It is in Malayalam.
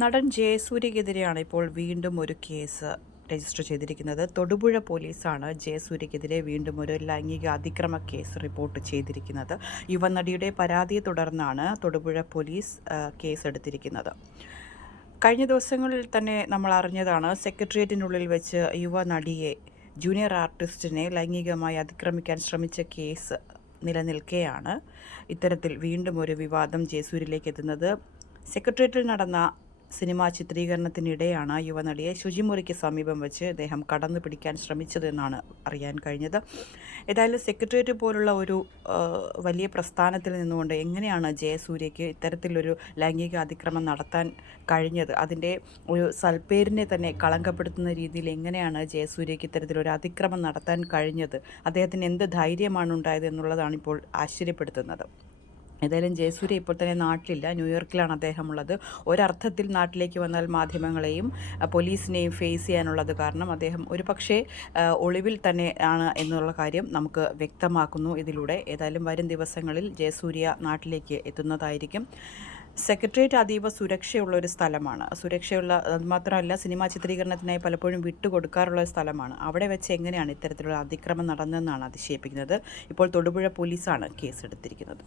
നടൻ ജയസൂര്യക്കെതിരെയാണ് ഇപ്പോൾ വീണ്ടും ഒരു കേസ് രജിസ്റ്റർ ചെയ്തിരിക്കുന്നത്. തൊടുപുഴ പോലീസാണ് ജയസൂര്യക്കെതിരെ വീണ്ടും ഒരു ലൈംഗിക അതിക്രമ കേസ് റിപ്പോർട്ട് ചെയ്തിരിക്കുന്നത്. യുവനടിയുടെ പരാതിയെ തുടർന്നാണ് തൊടുപുഴ പോലീസ് കേസെടുത്തിരിക്കുന്നത്. കഴിഞ്ഞ ദിവസങ്ങളിൽ തന്നെ നമ്മൾ അറിഞ്ഞതാണ്, സെക്രട്ടേറിയറ്റിനുള്ളിൽ വെച്ച് യുവനടിയെ, ജൂനിയർ ആർട്ടിസ്റ്റിനെ ലൈംഗികമായി അതിക്രമിക്കാൻ ശ്രമിച്ച കേസ് നിലനിൽക്കെയാണ് ഇത്തരത്തിൽ വീണ്ടും ഒരു വിവാദം ജയസൂര്യയിലേക്ക് എത്തുന്നത്. സെക്രട്ടേറിയറ്റിൽ നടന്ന സിനിമാ ചിത്രീകരണത്തിനിടെയാണ് യുവനടിയെ ശുചിമുറിക്ക് സമീപം വെച്ച് അദ്ദേഹം കടന്നു പിടിക്കാൻ ശ്രമിച്ചതെന്നാണ് അറിയാൻ കഴിഞ്ഞത്. ഏതായാലും സെക്രട്ടേറിയറ്റ് പോലുള്ള ഒരു വലിയ പ്രസ്ഥാനത്തിൽ നിന്നുകൊണ്ട് എങ്ങനെയാണ് ജയസൂര്യയ്ക്ക് ഇത്തരത്തിലൊരു ലൈംഗിക അതിക്രമം നടത്താൻ കഴിഞ്ഞത്? അതിൻ്റെ ഒരു സൽപ്പേരിനെ തന്നെ കളങ്കപ്പെടുത്തുന്ന രീതിയിൽ എങ്ങനെയാണ് ജയസൂര്യയ്ക്ക് ഇത്തരത്തിലൊരു അതിക്രമം നടത്താൻ കഴിഞ്ഞത്? അദ്ദേഹത്തിന് എന്ത് ധൈര്യമാണ് ഉണ്ടായത് എന്നുള്ളതാണ് ഇപ്പോൾ ആശ്ചര്യപ്പെടുത്തുന്നത്. ഏതായാലും ജയസൂര്യ ഇപ്പോൾ തന്നെ നാട്ടിലില്ല, ന്യൂയോർക്കിലാണ് അദ്ദേഹം ഉള്ളത്. ഒരർത്ഥത്തിൽ നാട്ടിലേക്ക് വന്നാൽ മാധ്യമങ്ങളെയും പോലീസിനെയും ഫേസ് ചെയ്യാനുള്ളത് കാരണം അദ്ദേഹം ഒരു പക്ഷേ ഒളിവിൽ തന്നെ ആണ് എന്നുള്ള കാര്യം നമുക്ക് വ്യക്തമാക്കുന്നു ഇതിലൂടെ. ഏതായാലും വരും ദിവസങ്ങളിൽ ജയസൂര്യ നാട്ടിലേക്ക് എത്തുന്നതായിരിക്കും. സെക്രട്ടേറിയറ്റ് അതീവ സുരക്ഷയുള്ള ഒരു സ്ഥലമാണ്. സുരക്ഷയുള്ള അതുമാത്രമല്ല, സിനിമാ ചിത്രീകരണത്തിനായി പലപ്പോഴും വിട്ടുകൊടുക്കാറുള്ള സ്ഥലമാണ്. അവിടെ വെച്ച് എങ്ങനെയാണ് ഇത്തരത്തിലുള്ള അതിക്രമം നടന്നതെന്നാണ് അതിശയിപ്പിക്കുന്നത്. ഇപ്പോൾ തൊടുപുഴ പോലീസാണ് കേസെടുത്തിരിക്കുന്നത്.